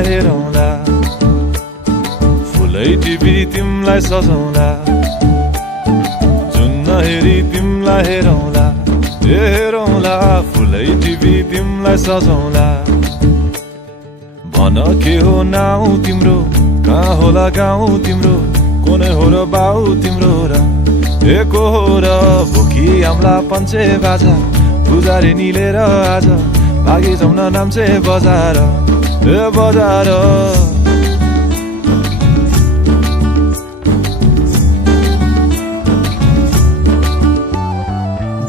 तिमलाई हेरौँला फुलै टिपी तिमलाई सजाउँला जुन नहेरी तिमलाई हेरौँला हेरौँला फुलै टिपी तिमलाई सजाउँला भन के हो नाउ तिम्रो कहाँ होला गाउँ तिम्रो कोनै हो र बाउ तिम्रो र एको हो र भोकी आम्ला पञ्चे बाजा पुजारी निलेर आज भागी जाउन नाम्चे बजार ए बजार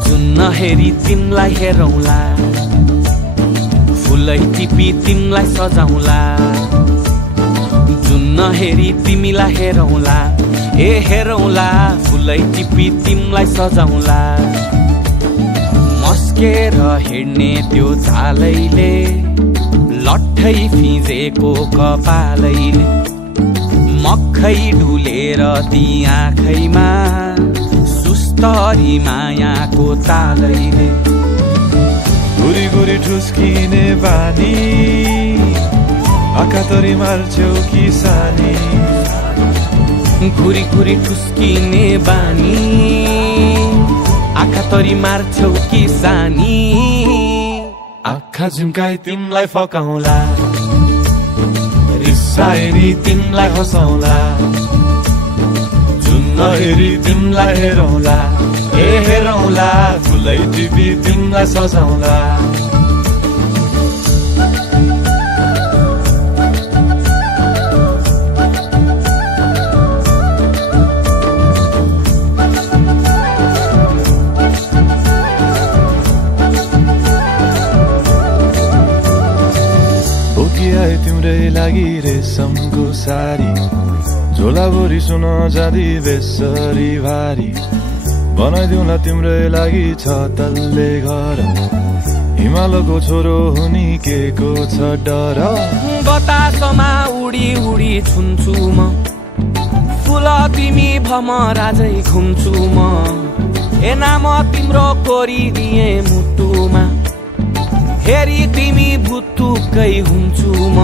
जुन नहेरी तिमलाई हेरौँला फुलै टिपी तिमलाई सजाउँला जुन नहेरी तिमीलाई हेरौँला हेरौँला फुलै टिपी तिमलाई सजाउँला मस्केर हिँड्ने त्यो चालैले लट्ठै फिजेको कपालैले मक्खै डुलेर ती आँखैमा सुस्तरी मायाको तालैले गुरी गुरी ठुस्किने बानी आँखातरी मार्छौ कि सानी गुरी गुरी ठुस्किने बानी आँखा तरी मार्छौ कि सानी आँखा झुम्काई तिमलाई फकाउँला रिसाएरी तिमलाई हँसाउँला जुन नहेरी तिमलाई हेरौँला हेरौँला फुलै टिपी तिमलाई सजाउँला तिम्रै लागि रेशमको सारी झोलाभरि सुन जाँदी बेसरी भारी बनाइदिउँला तिम्रै लागि छ तल्ले घर हिमालको छोरो हुनी के को छ डर बतासमा उडी उडी छुन्छु म फुल तिमी भमराजै घुम्छु म ए नाम तिम्रो कोरिदिए मुटुमा हेरी तिमी भुत्तुकै हुन्छु म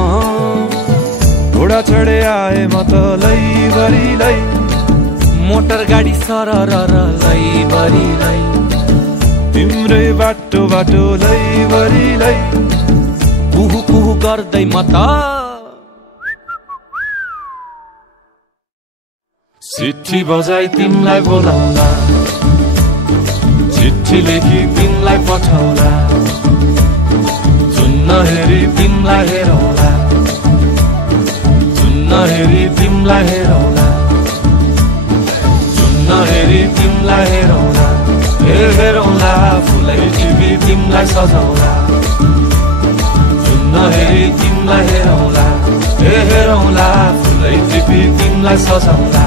घोडा चढे आए म त लैभरि लै मोटर गाडी सरर लैभरि लै तिम्रै बाटो बाटो लैभरि लै कुहु कुहु गर्दै म त चिठी बजाई तिमलाई बोलाउँला चिठी लेखी तिमलाई पठाउँला जुन नहेरी तिमलाई हेरौँला जुन नहेरी तिमलाई हेरौँला जुन नहेरी तिमलाई हेरौँला हेरौँला फुलै टिपी तिमलाई सजाउँला जुन नहेरी तिमलाई हेरौँला हेरौँला फुलै टिपी तिमलाई सजाउँला